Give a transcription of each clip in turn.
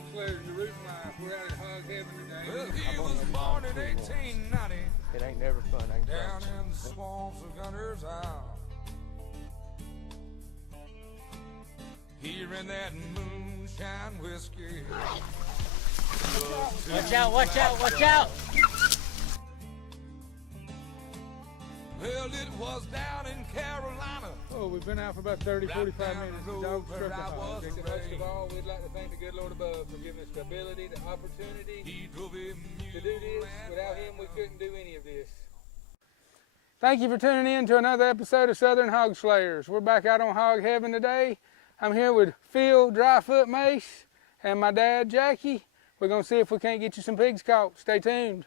Hog Slayers, the root life. We're out at Hog Heaven today. Well, he was born in 1890. It ain't never fun, ain't Down fun. in the swamps of Gunner's Isle. Here in that moonshine whiskey. Watch out, watch out, watch out! Well, it was down in Carolina. Oh, we've been out for about 30, 45 minutes. The dog struck a hog. was Most of all, we'd like to thank the good Lord above for giving us the ability, the opportunity He drove a to do this. mule Without and him, we couldn't do any of this. Thank you for tuning in to another episode of Southern Hog Slayers. We're back out on Hog Heaven today. I'm here with Phil Dryfoot Mace and my dad, Jackie. We're going to see if we can't get you some pigs caught. Stay tuned.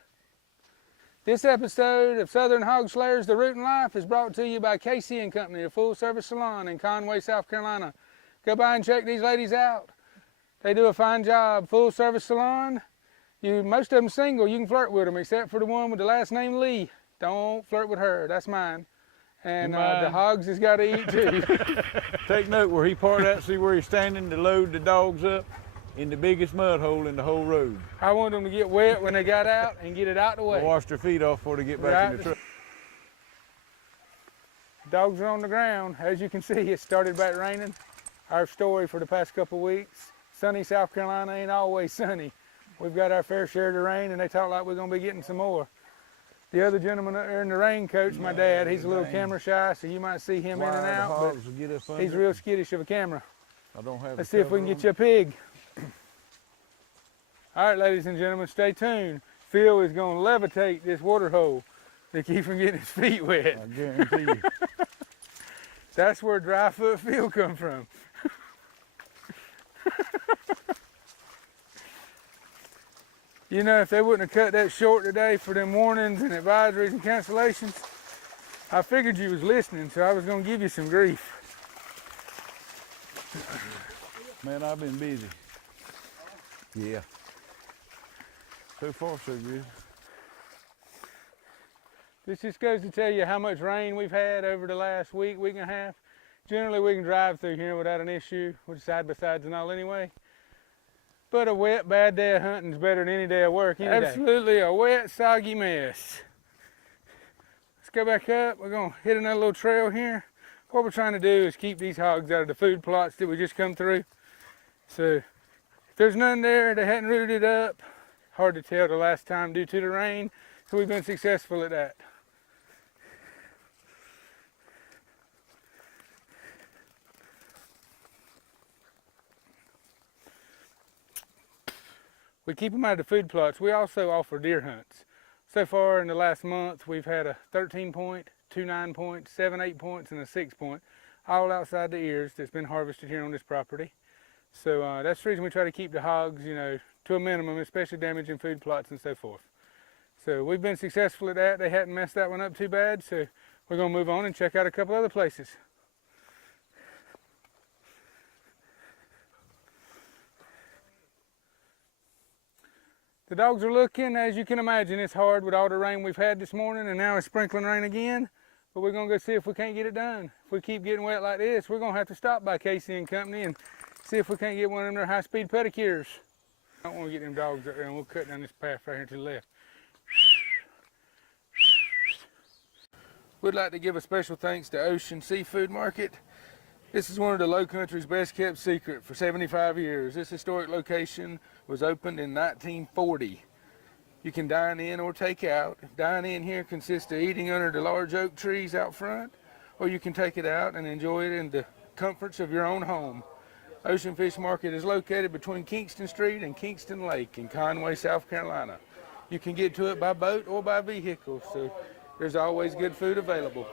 This episode of Southern Hog Slayers, The Root and Life, is brought to you by Casey and Company, a full-service salon in Conway, South Carolina. Go by and check these ladies out. They do a fine job. Full-service salon. Most of them single. You can flirt with them, except for the one with the last name Lee. Don't flirt with her. That's mine. And the hogs has got to eat too. Take note where he parked at, see where he's standing to load the dogs up in the biggest mud hole in the whole road. I want them to get wet when they got out and get it out the way. Wash their feet off before they get back in the truck. Dogs are on the ground. As you can see, it started back raining. Our story for the past couple of weeks. Sunny South Carolina ain't always sunny. We've got our fair share of the rain, and they talk like we're going to be getting some more. The other gentleman up there in the raincoat's my dad. He's a little camera shy, so you might see him in and out, but he's real skittish of a camera. I don't have. Let's see if we can get you a pig. All right, ladies and gentlemen, stay tuned. Phil is going to levitate this water hole to keep from getting his feet wet. I guarantee you. That's where Dryfoot Phil come from. You know, if they wouldn't have cut that short today for them warnings and advisories and cancellations, I figured you was listening, so I was going to give you some grief. Man, I've been busy. Yeah. So far, so good. This just goes to tell you how much rain we've had over the last week, week and a half. Generally, we can drive through here without an issue, with side-by-sides and all anyway. But a wet, bad day of hunting is better than any day of work. Absolutely a wet, soggy mess. Let's go back up. We're going to hit another little trail here. What we're trying to do is keep these hogs out of the food plots that we just come through. So if there's none there, they hadn't rooted up. Hard to tell the last time due to the rain. So we've been successful at that. We keep them out of the food plots. We also offer deer hunts. So far in the last month, we've had a 13 point, 2 9 points, 7 8 points, and a 6 point, all outside the ears that's been harvested here on this property. So that's the reason we try to keep the hogs, you know, to a minimum, especially damaging food plots and so forth. So we've been successful at that. They hadn't messed that one up too bad, so we're going to move on and check out a couple other places. The dogs are looking. As you can imagine, it's hard with all the rain we've had this morning, and now it's sprinkling rain again. But we're going to go see if we can't get it done. If we keep getting wet like this, we're going to have to stop by Casey and Company and see if we can't get one of them their high-speed pedicures. I don't want to get them dogs up there, and we'll cut down this path right here to the left. We'd like to give a special thanks to Ocean Seafood Market. This is one of the Low Country's best kept secret for 75 years. This historic location was opened in 1940. You can dine in or take out. Dine in here consists of eating under the large oak trees out front, or you can take it out and enjoy it in the comforts of your own home. Ocean Fish Market is located between Kingston Street and Kingston Lake in Conway, South Carolina. You can get to it by boat or by vehicle, so there's always good food available.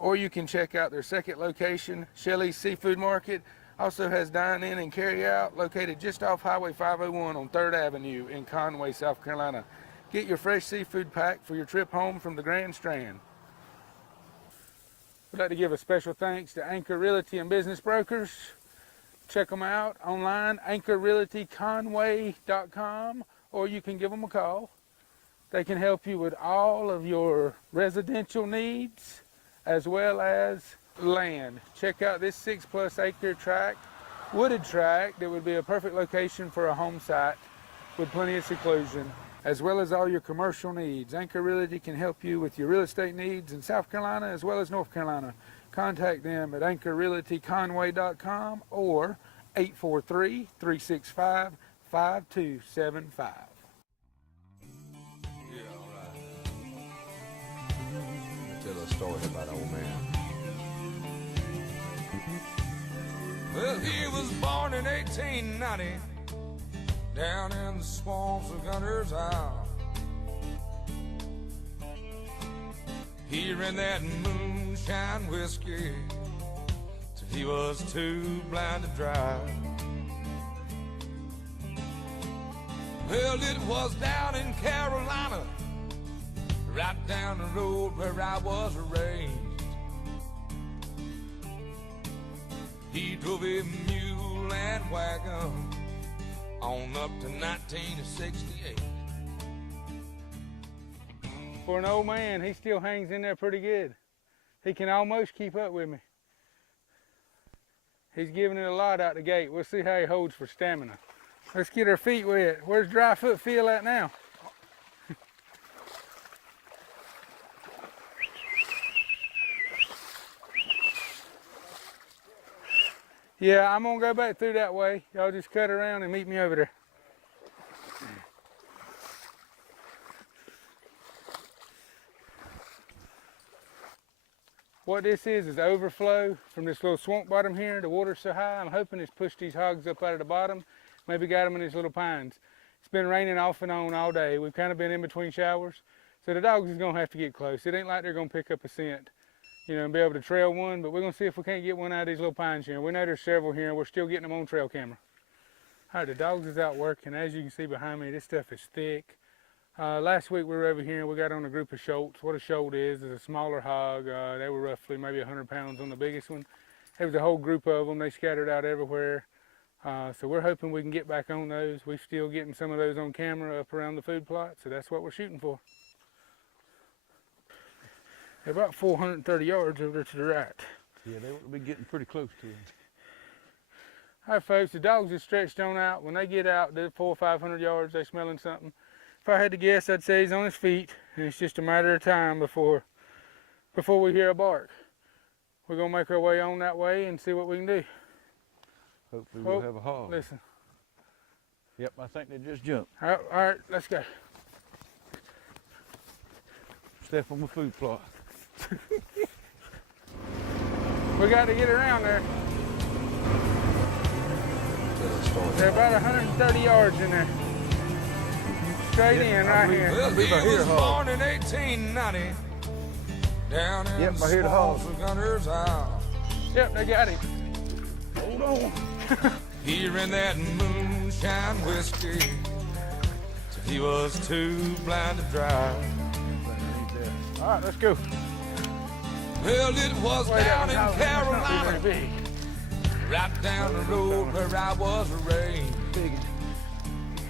Or you can check out their second location, Shelley's Seafood Market. Also has dine-in and carry-out, located just off Highway 501 on 3rd Avenue in Conway, South Carolina. Get your fresh seafood pack for your trip home from the Grand Strand. We'd like to give a special thanks to Anchor Realty and Business Brokers. Check them out online, anchorrealtyconway.com, or you can give them a call. They can help you with all of your residential needs as well as land. Check out this 6+ acre tract wooded tract that would be a perfect location for a home site with plenty of seclusion, as well as all your commercial needs. Anchor Realty can help you with your real estate needs in South Carolina as well as North Carolina. Contact them at anchorrealtyconway.com or 843-365-5275. Yeah, all right. Tell a story about old man. Well, he was born in 1890 down in the swamps of Gunter's Isle. He ran that moonshine whiskey till he was too blind to drive. Well, it was down in Carolina, right down the road where I was raised. He drove a mule and wagon on up to 1968. For an old man, he still hangs in there pretty good. He can almost keep up with me. He's giving it a lot out the gate. We'll see how he holds for stamina. Let's get our feet wet. Where's dry foot feel at now? Yeah, I'm gonna go back through that way. Y'all just cut around and meet me over there. What this is overflow from this little swamp bottom here. The water's so high, I'm hoping it's pushed these hogs up out of the bottom, maybe got them in these little pines. It's been raining off and on all day. We've kind of been in between showers, so the dogs is gonna have to get close. It ain't like they're gonna pick up a scent, you know, and be able to trail one, but we're gonna see if we can't get one out of these little pines here. We know there's several here and we're still getting them on trail camera. All right, the dogs is out working. As you can see behind me, this stuff is thick. Last week we were over here and we got on a group of shoats. What a shoat is a smaller hog. They were roughly maybe 100 pounds on the biggest one. There was a whole group of them. They scattered out everywhere. So we're hoping we can get back on those. We're still getting some of those on camera up around the food plot, so that's what we're shooting for. They're about 430 yards over there to the right. Yeah, they will be getting pretty close to him. All right, folks, the dogs are stretched on out. When they get out, they're 400 or 500 yards, they're smelling something. If I had to guess, I'd say he's on his feet, and it's just a matter of time before we hear a bark. We're gonna make our way on that way and see what we can do. Hopefully we'll have a hog. Listen. Yep, I think they just jumped. All right, let's go. Step on the food plot. We got to get around there. They're about 130 yards in there. Straight in right here. Well, he was born in 1890 down in Yep, I hear the swamps hog. of Gunter's Isle. Yep, they got him. Hold on. He ran that moonshine whiskey till he was too blind to drive. All right, let's go. Well, it was Way down in Not Carolina, very big. right down the road where I was raised. Big.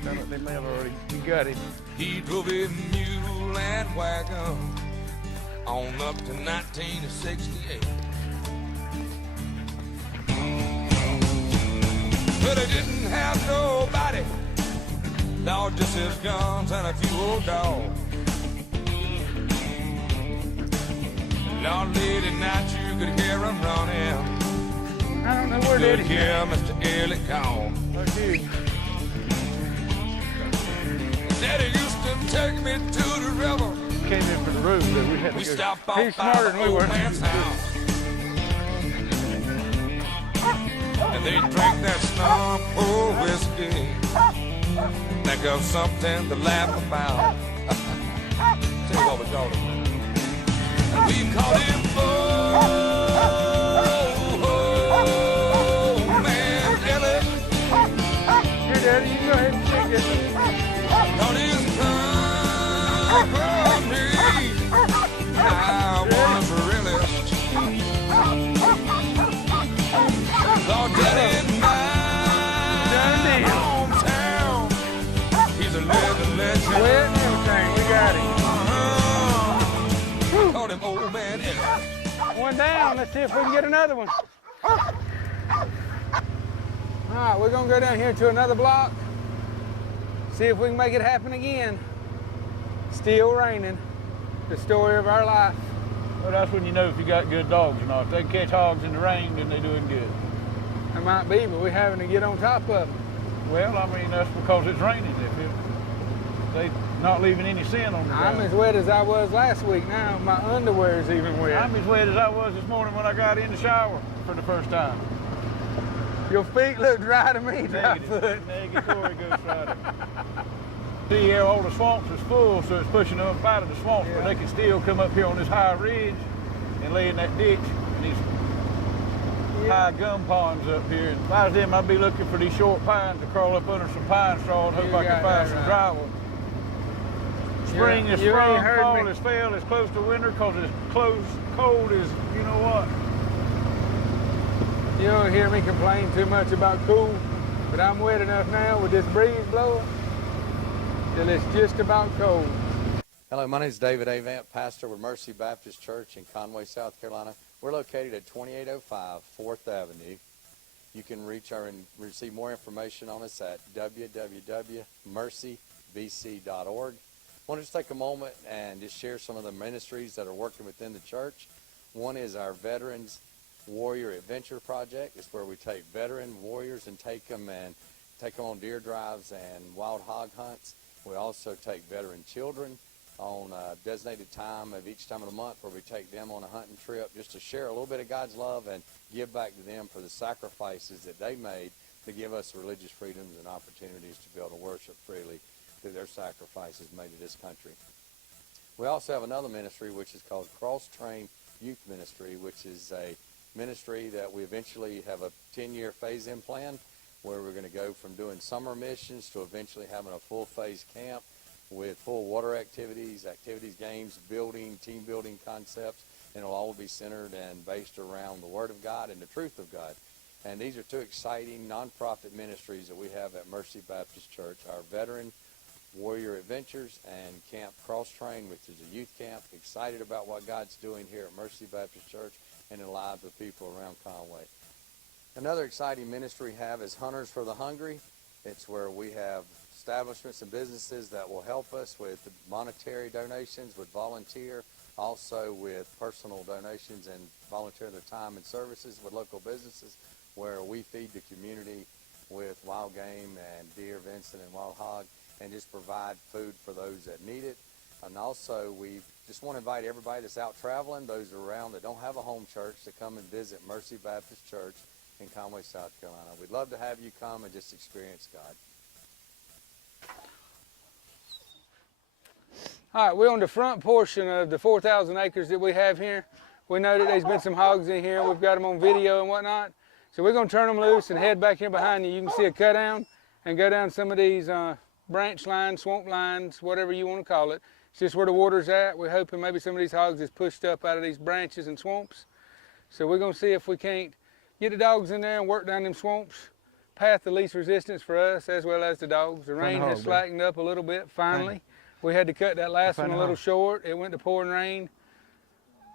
Sound like they may have already got him. He drove a mule and wagon on up to 1968. But he didn't have nobody, Lord, just his guns and a few old dogs. Lord, late at night you could hear him running. I don't know where Could Daddy hear Mr. Elliott call. is. Dude. Daddy used to take me to the river. Came in for the road, but we had to We go. stopped off He's by smarter the than we old were. man's house. And they drank that snarl of whiskey. Think of something to laugh about. Tell you what we called him. And we called him Old Man Elliott. Here, Daddy, you go ahead and take this. On his company, I was really Lord Daddy in my hometown. He's a living legend. Wet and everything, we got him. Called him Old Man Elliott. One down, let's see if we can get another one. right, we're gonna go down here to another block, see if we can make it happen again. Still raining. The story of our life. Well, that's when you know if you got good dogs or not. If they can catch hogs in the rain, then they're doing good. It might be, but we're having to get on top of them. Well, I mean, that's because it's raining. They're not leaving any sin on the ground. I'm as wet as I was last week now. My underwear is even wet. I'm as wet as I was this morning when I got in the shower for the first time. Your feet look dry to me, dry foot. Negatory Ghost Rider. See here, all the swamps is full, so it's pushing them up out of the swamps, but they can still come up here on this high ridge and lay in that ditch and these high gum ponds up here. And if I was them, I'd be looking for these short pines to crawl up under some pine straw and hope I can find some drywall. Spring is sprung, fall is fell, it's close to winter because it's cold as you know what. You don't hear me complain too much about cool, but I'm wet enough now with this breeze blowing till it's just about cold. Hello, my name is David Avant, pastor with Mercy Baptist Church in Conway, South Carolina. We're located at 2805 4th Avenue. You can reach our and receive more information on us at www.mercybc.org. I want to just take a moment and just share some of the ministries that are working within the church. One is our Veterans Warrior Adventure Project. It's where we take veteran warriors and take them on deer drives and wild hog hunts. We also take veteran children on a designated time of each time of the month where we take them on a hunting trip just to share a little bit of God's love and give back to them for the sacrifices that they made to give us religious freedoms and opportunities to be able to worship freely through their sacrifices made to this country. We also have another ministry which is called Cross Train Youth Ministry, which is a ministry that we eventually have a 10-year phase-in plan where we're going to go from doing summer missions to eventually having a full-phase camp with full water activities, games, building, team building concepts, and it'll all be centered and based around the Word of God and the truth of God. And these are two exciting nonprofit ministries that we have at Mercy Baptist Church, our Veteran Warrior Adventures and Camp Cross Train, which is a youth camp. Excited about what God's doing here at Mercy Baptist Church and in the lives of people around Conway. Another exciting ministry we have is Hunters for the Hungry. It's where we have establishments and businesses that will help us with monetary donations, with volunteer, also with personal donations and volunteer their time and services with local businesses where we feed the community with wild game and deer, venison, and wild hog and just provide food for those that need it. And also we just want to invite everybody that's out traveling, those around that don't have a home church, to come and visit Mercy Baptist Church in Conway, South Carolina. We'd love to have you come and just experience God. All right, we're on the front portion of the 4,000 acres that we have here. We know that there's been some hogs in here. We've got them on video and whatnot. So we're going to turn them loose and head back here behind you. You can see a cut down and go down some of these branch lines, swamp lines, whatever you want to call it. It's just where the water's at. We're hoping maybe some of these hogs is pushed up out of these branches and swamps. So we're going to see if we can't get the dogs in there and work down them swamps. Path of least resistance for us as well as the dogs. The rain has slackened up a little bit finally. We had to cut that last one a little short. It went to pouring rain,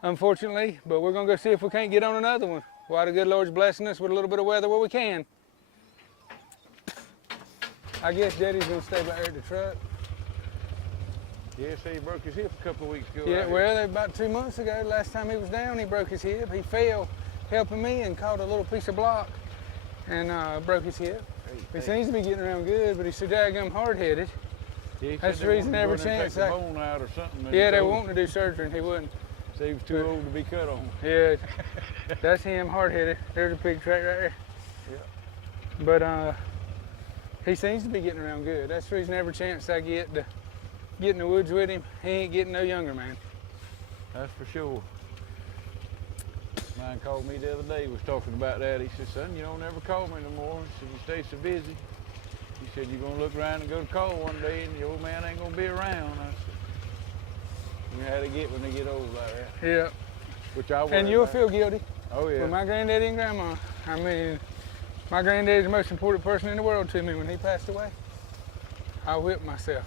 unfortunately, but we're gonna go see if we can't get on another one. While the good Lord's blessing us with a little bit of weather where we can. I guess Daddy's gonna stay back there at the truck. Yeah, so he broke his hip a couple of weeks ago. Yeah, well, about 2 months ago, last time he was down, he broke his hip. He fell helping me and caught a little piece of block and broke his hip. He seems to be getting around good, but he's so daggum hard-headed. Yeah, that's the reason every chance. Take the bone out or something. Yeah, they wanting to do surgery and he wouldn't. So he was too old to be cut on. Yeah, that's him, hard-headed. There's a pig track right there. Yeah. But he seems to be getting around good. That's the reason every chance I get to get in the woods with him, he ain't getting no younger, man. That's for sure. Mine called me the other day, was talking about that. He said, son, you don't ever call me no more. He said, you stay so busy. He said, you're going to look around and go to call one day and the old man ain't going to be around. I said, you know how they get when they get old like that. Yeah. Which I and you'll feel guilty. Oh, yeah. For my granddaddy and grandma. I mean, my granddaddy's the most important person in the world to me. When he passed away, I whipped myself.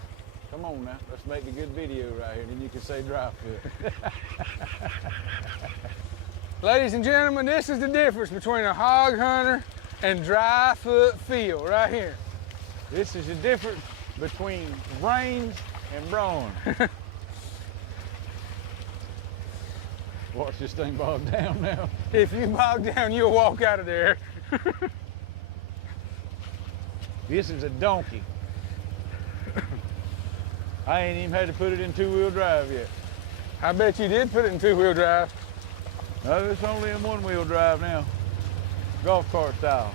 Come on now, let's make a good video right here, then you can say dry foot. Ladies and gentlemen, this is the difference between a hog hunter and dry foot feel right here. This is the difference between brains and brawn. Watch this thing bog down now. If you bog down, you'll walk out of there. This is a donkey. I ain't even had to put it in two-wheel drive yet. I bet you did put it in two-wheel drive. No, it's only in one-wheel drive now. Golf cart style.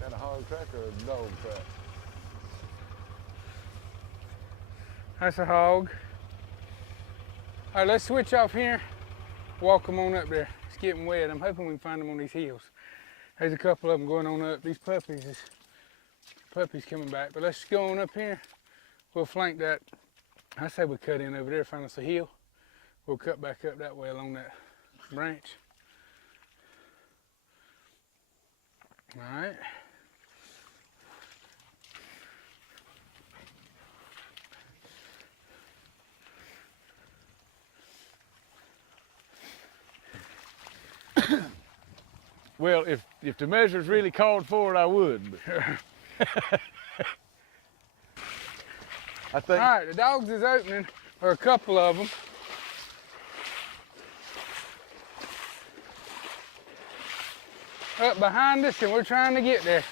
Got a hog track or a dog track? That's a hog. All right, let's switch off here. Walk them on up there. It's getting wet. I'm hoping we can find them on these hills. There's a couple of them going on up. These puppies coming back. But let's go on up here. We'll flank that. I say we cut in over there, find us a hill. We'll cut back up that way along that branch. All right. Well, if the measures really called for it, I would. But I think. All right, the dogs is opening, or a couple of them. Up behind us, and we're trying to get there.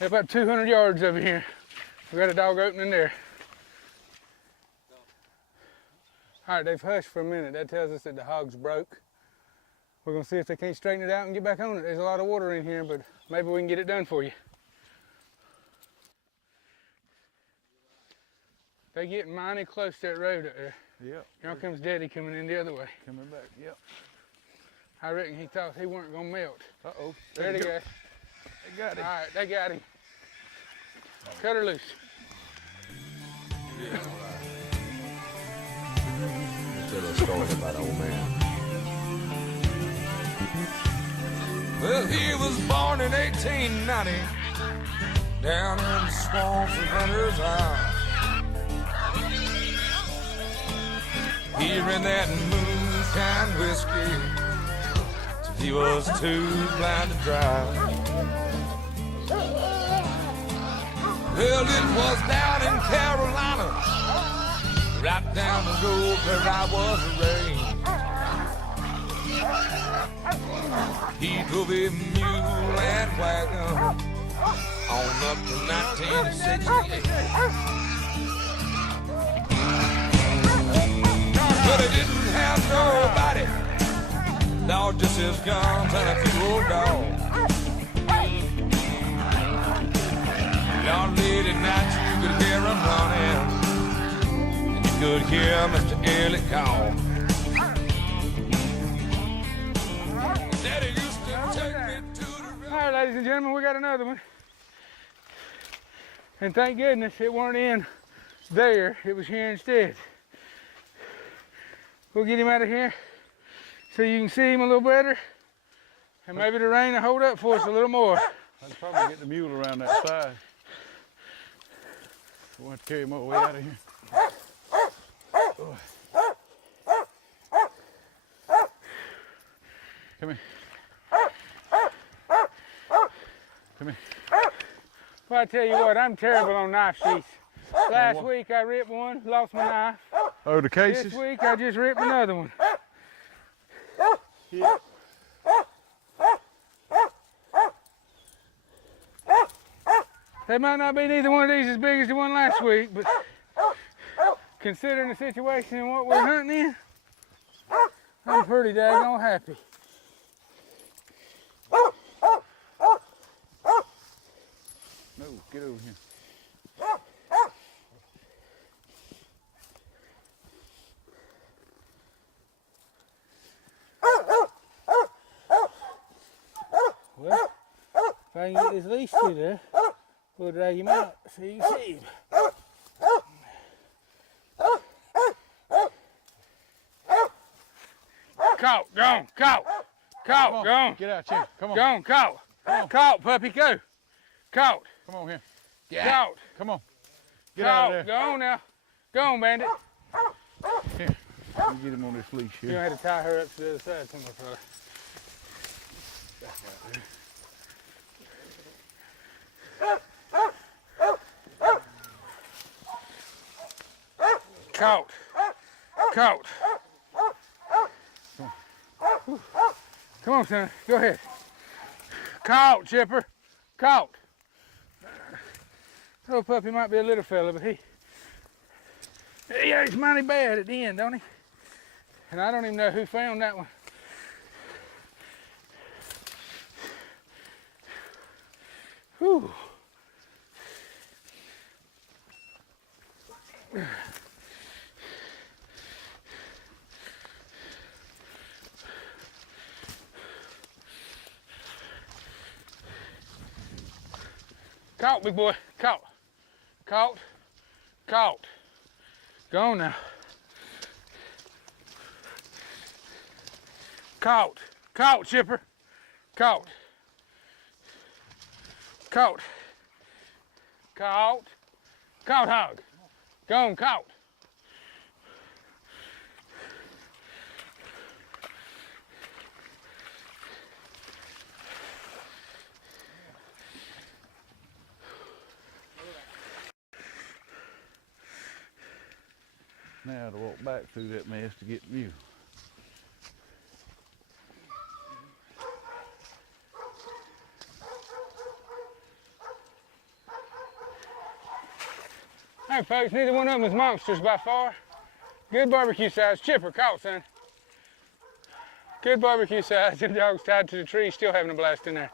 They're about 200 yards over here. We got a dog opening there. All right, they've hushed for a minute. That tells us that the hog's broke. We're gonna see if they can't straighten it out and get back on it. There's a lot of water in here, but maybe we can get it done for you. They getting mighty close to that road up there. Yep. Here comes Daddy coming in the other way. Coming back. Yep. I reckon he thought he weren't gonna melt. Uh-oh. There they go. They got him. All right, they got him. Cut her loose. Tell a story about old man. Well, he was born in 1890 down in the swamps of Hunter's Isle. Here in that moonshine whiskey, till he was too blind to drive. Well, it was down in Carolina, right down the road where I was raised. He drove a mule and wagon on up to 1968. But he didn't have nobody, Lord, just his guns and a few old dogs. Lord, late at night you could hear him running, and you could hear Mr. Elliott call. Daddy used to take me to the All right, ladies and gentlemen, we got another one. And thank goodness it weren't in there, it was here instead. We'll get him out of here so you can see him a little better. And maybe the rain will hold up for us a little more. I can probably get the mule around that side. We'll have to carry him all the way out of here. Come here. Come here. Well, I tell you what, I'm terrible on knife sheaths. Last week I ripped one, lost my knife. Oh, the cases? This week I just ripped another one. Yeah. There might not be neither one of these as big as the one last week, but considering the situation and what we're hunting in, I'm pretty daggone happy. No, get over here. Well, If I can get this leash through there, we'll drag him out so you can see him. Caught, gone, caught, caught, gone. Get out, Chip. Come on. Gone, caught. Caught, puppy, go. Caught. Come on here. Caught. Come on. Get out Caught. of there. Go on now. Go on, bandit. Here. Let me get him on this leash You're here. gonna have to tie her up to the other side somewhere, fella. Caught. Caught. Come on, son. Go ahead. Caught, Chipper. Caught. Little puppy might be a little fella, but yeah, he's mighty bad at the end, don't he? And I don't even know who found that one. Whew. Caught, big boy. Caught. Caught. Caught. Go on now. Caught. Caught, Chipper. Caught. Caught. Caught. Caught, Hog. Go on, caught. Now to walk back through that mess to get you. All right, folks, neither one of them was monsters by far. Good barbecue size. Chipper, caught, son. Good barbecue size. The dog's tied to the tree, still having a blast in there.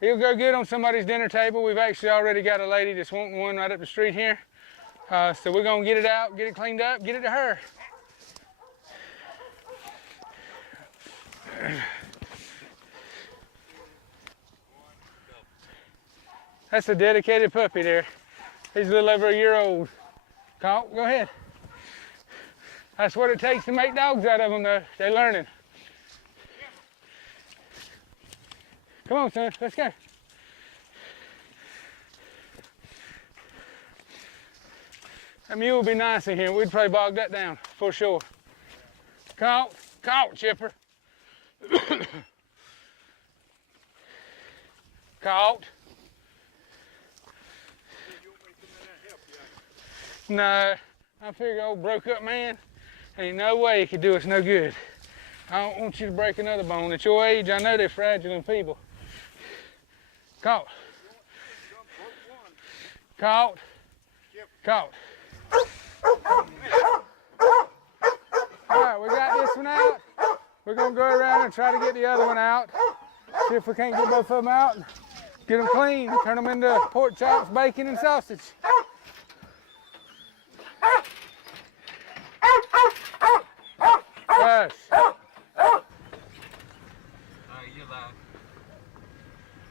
He'll go good on somebody's dinner table. We've actually already got a lady that's wanting one right up the street here. So we're gonna get it out, get it cleaned up, get it to her. That's a dedicated puppy there. He's a little over a year old. Caught, go ahead. That's what it takes to make dogs out of them though. They're learning. Come on, son, let's go. That mule would be nice in here. We'd probably bog that down for sure. Caught, caught, Chipper. Caught. No, I figure old broke up man, ain't no way he could do us no good. I don't want you to break another bone. At your age, I know they're fragile and feeble. Caught. Caught. Caught. All right, we got this one out. We're gonna go around and try to get the other one out. See if we can't get both of them out. Get them clean, turn them into pork chops, bacon, and sausage. Yes.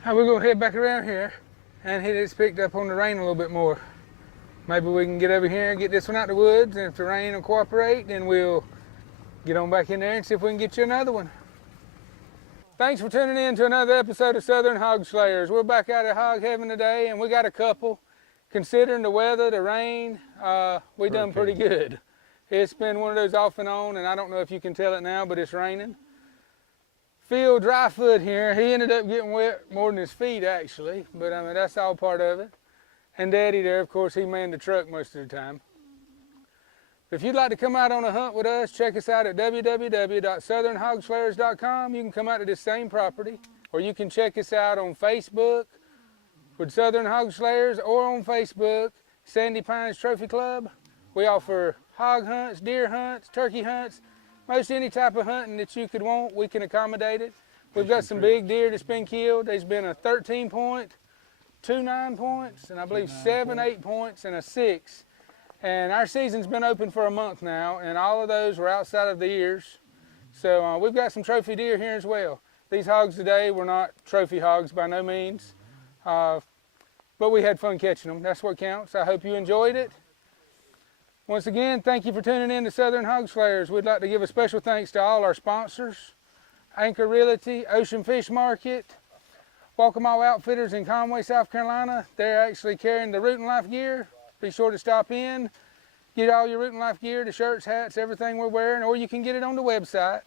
Right, we're gonna head back around here and it's picked up on the rain a little bit more. Maybe we can get over here and get this one out the woods, and if the rain will cooperate, then we'll get on back in there and see if we can get you another one. Thanks for tuning in to another episode of Southern Hog Slayers. We're back out at hog heaven today, and we got a couple. Considering the weather, the rain, we done pretty good. It's been one of those off and on, and I don't know if you can tell it now, but it's raining. Phil Dryfoot here, he ended up getting wet more than his feet actually, but I mean, that's all part of it. And Daddy there, of course, he manned the truck most of the time. If you'd like to come out on a hunt with us, check us out at www.southernhogslayers.com. You can come out to this same property, or you can check us out on Facebook with Southern Hog Slayers, or on Facebook, Sandy Pines Trophy Club. We offer hog hunts, deer hunts, turkey hunts, most any type of hunting that you could want, we can accommodate it. We've got some big deer that's been killed. There's been a 13 point, 2 9 points, and I believe 7 8 points, and a 6. And our season's been open for a month now, and all of those were outside of the ears. So we've got some trophy deer here as well. These hogs today were not trophy hogs by no means, but we had fun catching them. That's what counts. I hope you enjoyed it. Once again, thank you for tuning in to Southern Hog Slayers. We'd like to give a special thanks to all our sponsors: Anchor Realty, Ocean Fish Market, Welcome All Outfitters in Conway, South Carolina. They're actually carrying the Root and Life gear. Be sure to stop in, get all your Root and Life gear, the shirts, hats, everything we're wearing, or you can get it on the website.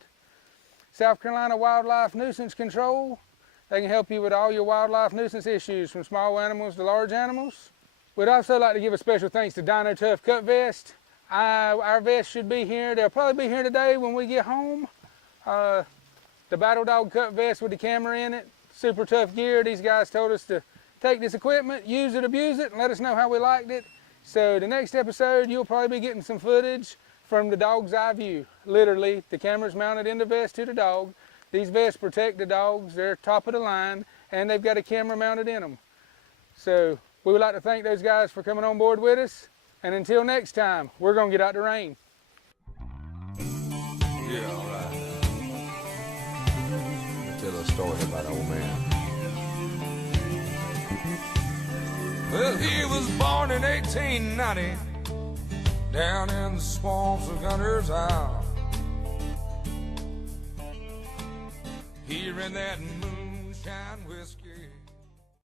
South Carolina Wildlife Nuisance Control. They can help you with all your wildlife nuisance issues, from small animals to large animals. We'd also like to give a special thanks to Dino Tough Cut Vest. Our vest should be here. They'll probably be here today when we get home. The Battle Dog Cut Vest with the camera in it. Super tough gear. These guys told us to take this equipment, use it, abuse it, and let us know how we liked it. So the next episode, you'll probably be getting some footage from the dog's eye view. Literally, the camera's mounted in the vest to the dog. These vests protect the dogs. They're top of the line, and they've got a camera mounted in them. So we would like to thank those guys for coming on board with us. And until next time, we're going to get out the rain. Yeah, all right. I'll tell a story about an old man. Well, he was born in 1890 down in the swamps of Gunter's Isle. Here in that moonshine whiskey